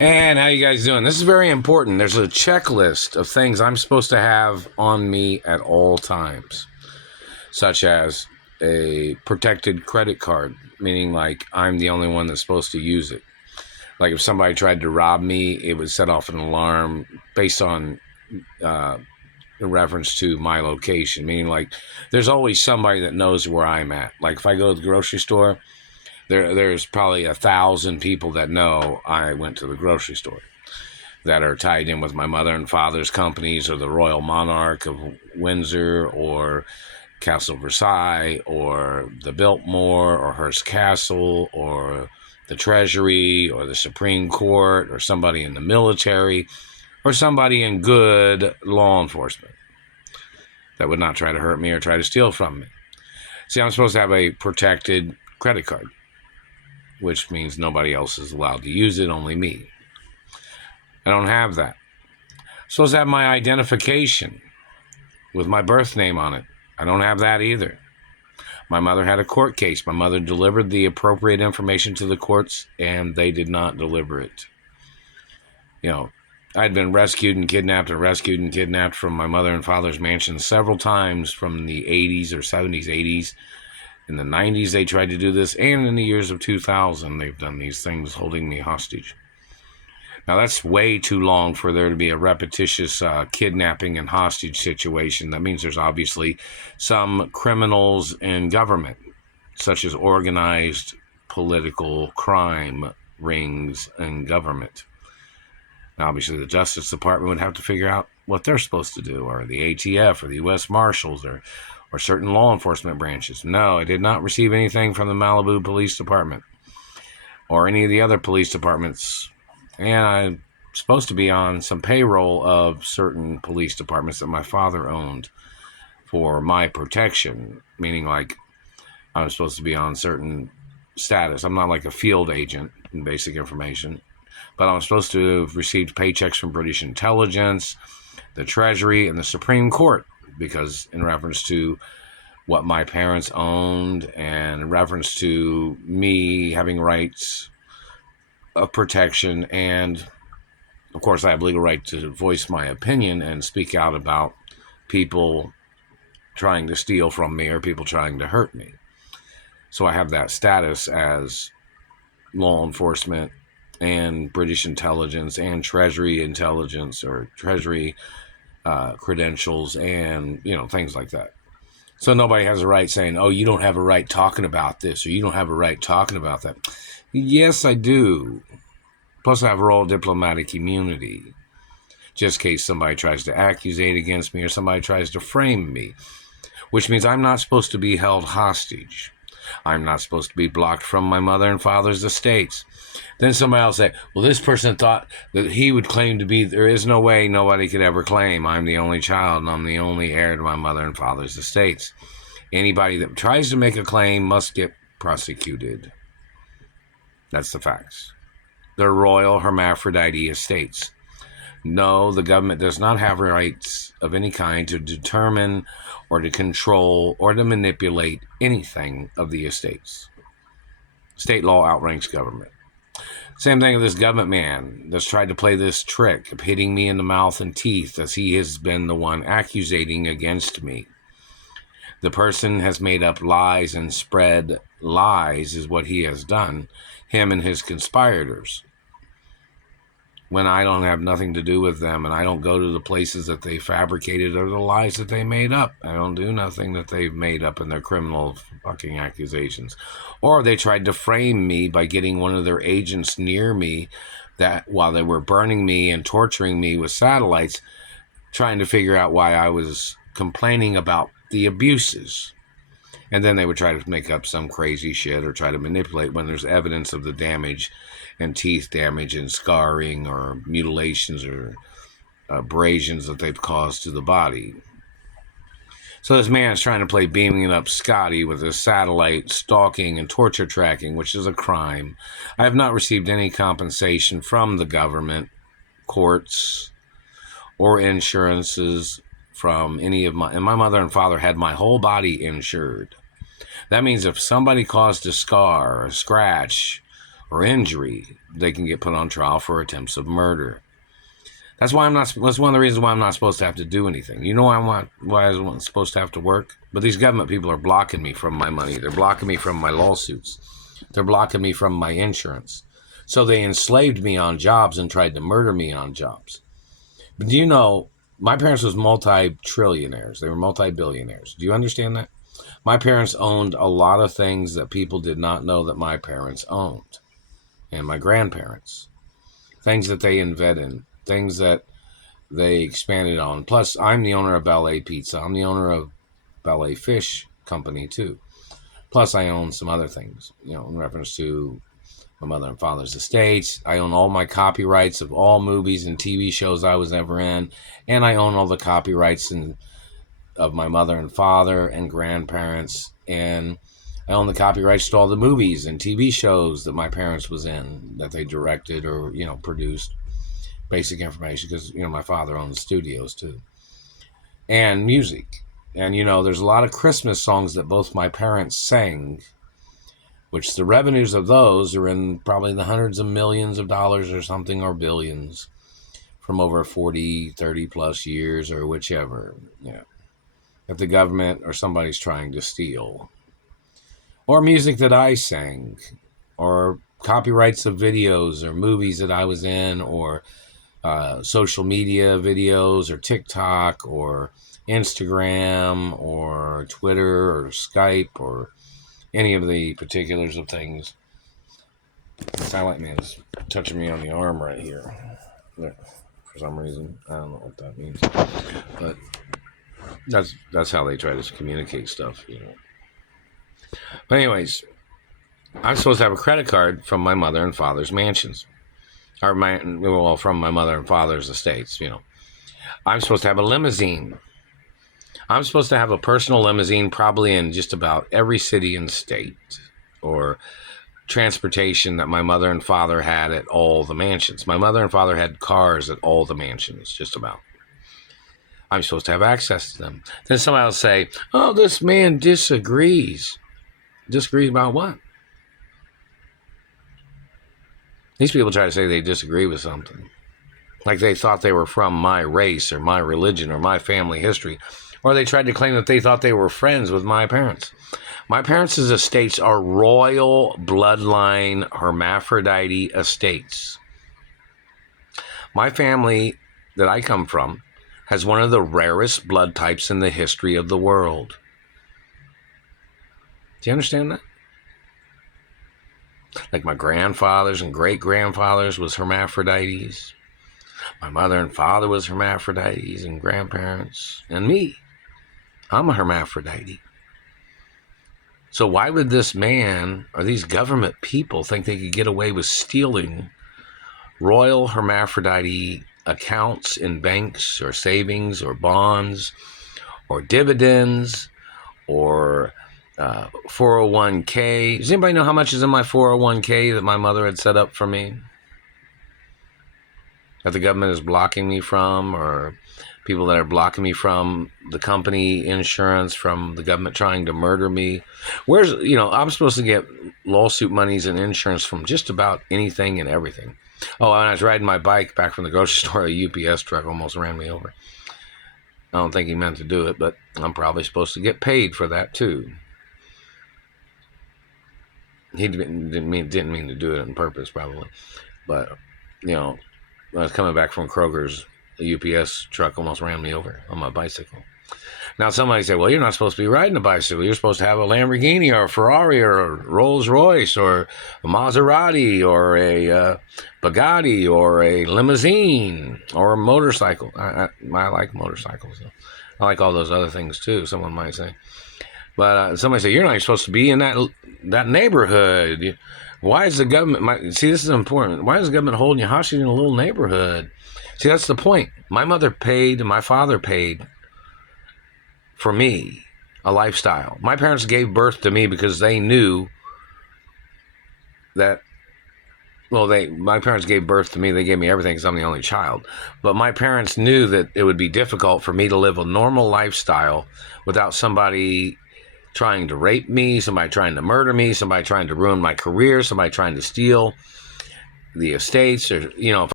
And how you guys doing? This is very important. There's a checklist of things I'm supposed to have on me at all times, such as a protected credit card, meaning like I'm the only one that's supposed to use it. Like if somebody tried to rob me, it would set off an alarm based on uh, the reference to my location, meaning like there's always somebody that knows where I'm at. Like if I go to the grocery store, there's probably 1,000 people that know I went to the grocery store, that are tied in with my mother and father's companies, or the Royal Monarch of Windsor, or Castle Versailles, or the Biltmore, or Hearst Castle, or the Treasury, or the Supreme Court, or somebody in the military, or somebody in good law enforcement that would not try to hurt me or try to steal from me. See, I'm supposed to have a protected credit card, which means nobody else is allowed to use it, only me. I don't have that. I'm supposed to have my identification with my birth name on it. I don't have that either. My mother had a court case. My mother delivered the appropriate information to the courts, and they did not deliver it. You know, I'd been rescued and kidnapped from my mother and father's mansion several times from the 80s or 70s, 80s. In the 90s, they tried to do this, and in the years of 2000, they've done these things holding me hostage. Now, that's way too long for there to be a repetitious kidnapping and hostage situation. That means there's obviously some criminals in government, such as organized political crime rings in government. Now, obviously, the Justice Department would have to figure out what they're supposed to do, or the ATF, or the U.S. Marshals, or certain law enforcement branches. No, I did not receive anything from the Malibu Police Department or any of the other police departments. And I'm supposed to be on some payroll of certain police departments that my father owned for my protection, meaning like I'm supposed to be on certain status. I'm not like a field agent in basic information, but I'm supposed to have received paychecks from British intelligence, the Treasury, and the Supreme Court, because in reference to what my parents owned and in reference to me having rights of protection, and of course I have legal right to voice my opinion and speak out about people trying to steal from me or people trying to hurt me. So I have that status as law enforcement and British intelligence and Treasury intelligence, or Treasury credentials, and things like that. So nobody has a right saying, oh, you don't have a right talking about this, or you don't have a right talking about that. Yes, I do. Plus, I have royal diplomatic immunity, just in case somebody tries to accusate against me or somebody tries to frame me, which means I'm not supposed to be held hostage. I'm not supposed to be blocked from my mother and father's estates. Then somebody else say, well, this person thought that he would claim to be, there is no way nobody could ever claim I'm the only child and I'm the only heir to my mother and father's estates. Anybody that tries to make a claim must get prosecuted. That's the facts. They're royal hermaphrodite estates. No, the government does not have rights of any kind to determine or to control or to manipulate anything of the estates. State law outranks government. Same thing with this government man that's tried to play this trick of hitting me in the mouth and teeth, as he has been the one accusating against me. The person has made up lies and spread lies is what he has done, him and his conspirators, when I don't have nothing to do with them, and I don't go to the places that they fabricated or the lies that they made up. I don't do nothing that they've made up in their criminal fucking accusations. Or they tried to frame me by getting one of their agents near me, that while they were burning me and torturing me with satellites, trying to figure out why I was complaining about the abuses. And then they would try to make up some crazy shit or try to manipulate when there's evidence of the damage and teeth damage and scarring or mutilations or abrasions that they've caused to the body. So this man is trying to play beaming up Scotty with a satellite stalking and torture tracking, which is a crime. I have not received any compensation from the government, courts, or insurances from any of my... And my mother and father had my whole body insured. That means if somebody caused a scar or a scratch or injury, they can get put on trial for attempts of murder. That's why I'm not. That's one of the reasons why I'm not supposed to have to do anything. You know why I'm supposed to have to work? But these government people are blocking me from my money. They're blocking me from my lawsuits. They're blocking me from my insurance. So they enslaved me on jobs and tried to murder me on jobs. But do you know, my parents was multi-trillionaires. They were multi-billionaires. Do you understand that? My parents owned a lot of things that people did not know that my parents owned, and my grandparents. Things that they invented, things that they expanded on. Plus, I'm the owner of Ballet Pizza. I'm the owner of Ballet Fish Company, too. Plus, I own some other things, in reference to my mother and father's estates. I own all my copyrights of all movies and TV shows I was ever in. And I own all the copyrights of my mother and father and grandparents. And I own the copyrights to all the movies and TV shows that my parents was in, that they directed or, produced. Basic information, because, my father owned the studios, too. And music. And, there's a lot of Christmas songs that both my parents sang, which the revenues of those are in probably the hundreds of millions of dollars or something, or billions, from over 40, 30 plus years, or whichever, if the government or somebody's trying to steal. Or music that I sang, or copyrights of videos or movies that I was in, or social media videos, or TikTok, or Instagram, or Twitter, or Skype, or any of the particulars of things. The Silent Man is touching me on the arm right here. Look, for some reason, I don't know what that means, but that's how they try to communicate stuff, But anyways, I'm supposed to have a credit card from my mother and father's mansions, or from my mother and father's estates. I'm supposed to have a limousine. I'm supposed to have a personal limousine, probably in just about every city and state, or transportation that my mother and father had at all the mansions. My mother and father had cars at all the mansions, just about. I'm supposed to have access to them. Then somebody will say, "Oh, this man disagrees." Disagrees about what? These people try to say they disagree with something. Like they thought they were from my race or my religion or my family history. Or they tried to claim that they thought they were friends with my parents. My parents' estates are royal bloodline hermaphrodite estates. My family that I come from has one of the rarest blood types in the history of the world. Do you understand that? Like my grandfathers and great-grandfathers was hermaphrodites. My mother and father was hermaphrodites, and grandparents, and me. I'm a hermaphrodite. So why would this man or these government people think they could get away with stealing royal hermaphrodite accounts in banks or savings or bonds or dividends or 401k? Does anybody know how much is in my 401k that my mother had set up for me, that the government is blocking me from, or people that are blocking me from the company insurance, from the government trying to murder me? I'm supposed to get lawsuit monies and insurance from just about anything and everything. Oh, when I was riding my bike back from the grocery store, a UPS truck almost ran me over. I don't think he meant to do it, but I'm probably supposed to get paid for that too. He didn't mean to do it on purpose, probably. But, when I was coming back from Kroger's, a UPS truck almost ran me over on my bicycle. Now, somebody said, well, you're not supposed to be riding a bicycle. You're supposed to have a Lamborghini or a Ferrari or a Rolls Royce or a Maserati or a Bugatti or a limousine or a motorcycle. I like motorcycles. I like all those other things, too, someone might say. But somebody said, you're not supposed to be in that neighborhood. Why is the government... See, this is important. Why is the government holding you hostage in a little neighborhood? See, that's the point. My mother paid and my father paid for me a lifestyle. My parents gave birth to me because they knew that... my parents gave birth to me. They gave me everything because I'm the only child. But my parents knew that it would be difficult for me to live a normal lifestyle without somebody trying to rape me, somebody trying to murder me, somebody trying to ruin my career, somebody trying to steal the estates, or, you know, if